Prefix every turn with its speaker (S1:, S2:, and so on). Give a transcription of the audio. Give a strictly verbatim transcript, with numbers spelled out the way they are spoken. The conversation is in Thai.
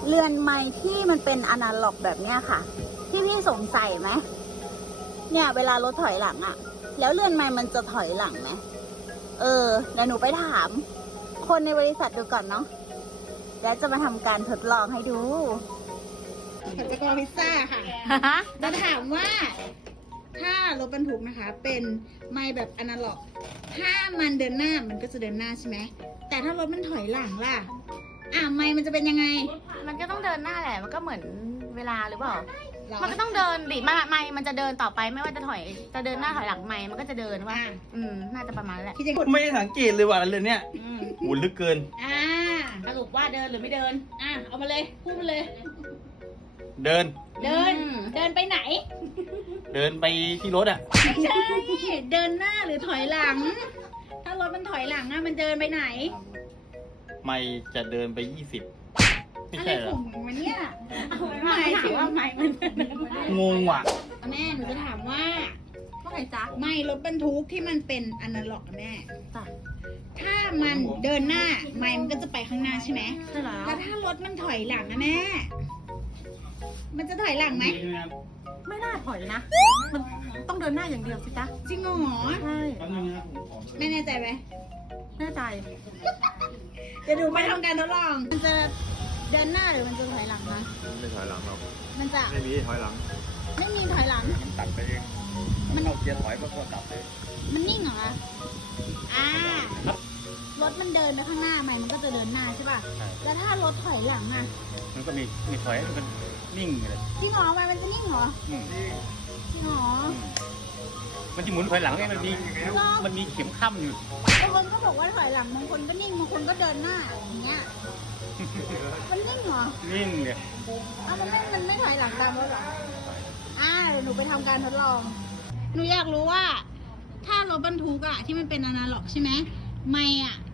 S1: เรือนไม้ที่มันเป็นอนาล็อกแบบเนี้ยค่ะ ที่พี่สงสัยไหมเนี่ยเวลารถถอยหลังอะแล้วเรือนไม้มันจะถอยหลังไหมเออเดี๋ยวหนูไปถามคนในบริษัทดูก่อนเนาะแล้วจะมาทำการทดลองให้ดูผัดกะเพราพิซซ่าค่ะจะถามว่าถ้ารถบรรทุกนะคะ เป็นไม้แบบอนาล็อกถ้ามันเดินหน้ามันก็จะเดินหน้าใช่ไหมแต่ถ้ารถมันถอยหลังล่ะอ่ะไม้มันจะเป็นยังไง
S2: มันก็ต้องเดินหน้าแหละ มันก็เหมือนเวลาหรือเปล่า
S1: หรอ
S2: มันก็ต้องเดินดิไม้มันจะเดินต่อไปไม่ว่าจะถอย จะเดินหน้าถอยหลังไม้มันก็จะเดินว่า อืม น่าจะประมาณนั้นแหละ
S1: ที่จะ
S3: ไม่ได้สังเกตเลยว่ะเรื่องเนี้ย
S2: อืม
S3: โหลึกเกิน
S1: อ่าสรุปว่าเดินหรือไม่เดิน อ่ะเอามาเลยพูดมาเลย
S3: เดิน
S1: เดิน เดินไปไหน
S3: เดินไปที่รถอ่ะ
S1: ไม่ใช่ เดินหน้าหรือถอยหลัง ถ้ารถมันถอยหลังอะมันเดินไปไหน
S3: ไม่จะเดินไปยี่สิบไม่
S1: อะไร
S3: ใช่เหร
S1: ข
S3: อ
S1: องมันเนี่ย
S2: เอาไว้
S1: ห
S2: ว่าม
S1: ายถึงว่าไม้มัน
S3: งงว่ะ
S1: แม่หนูจะถามว่า
S2: ว่าไงจ๊ะ
S1: ไม้รถบรรทุกที่มันเป็นอนาล็อกอะแม่
S2: จ้ะ
S1: ถ้ามันเดินหน้าไม้มันก็จะไปข้างหน้าใช่ไหม
S2: ใช่แล้ว
S1: แล้วถ้ารถมันถอยหลังอะแม่ มันจะถอยหลังไหม
S2: ไม่น่าถอยนะ มันต้องเดินหน้าอย่างเดียวสิจ๊ะ
S1: จริงเหรอ
S2: ใช่
S1: ไม่แน่ใจไหม
S2: แน่ใจ
S1: จะดูไปทำการทดลอง มันจะเดินหน้าหรือมันจะถอยหลังนะ
S4: ไม่ถอยหลังหรอก
S1: มันจะ
S4: ไม่มีถอยหลัง
S1: ไม่มีถอยหลัง
S4: มันตัดไปเองมันเข้าเกียร์ถอยมันก็ตัดไป
S1: มันนิ่งเหรอคะอ่า รถมันเดินไปข้างหน้าไหมมันก็จะเดินหน้าใช่ป่ะ แล้วถ้ารถถอยหลังอ่ะ
S4: มันก็มีมีถอยมันนิ่งเลย
S1: จริงเหรอไมมันจะนิ่งเหรอ
S4: อืม
S1: จริงเหรอ
S4: มันจะหมุนถอยหลังไงมันมีมันมีเข็มข้ำอยู่
S1: บางคนก็บอกว่าถอยหลัง บางคนก็นิ่ง บางคนก็เดินหน้าอย่างเงี้ย มันนิ่งเหรอ
S4: นิ่งเลย
S1: อ้าวมันไม่มันไม่ถอยหลังตามรถเหรอ อ่าเดี๋ยวหนูไปทำการทดลอง หนูอยากรู้ว่า ถ้ารถบรรทุกอะที่มันเป็นอนาล็อกใช่ไหมไม่อะ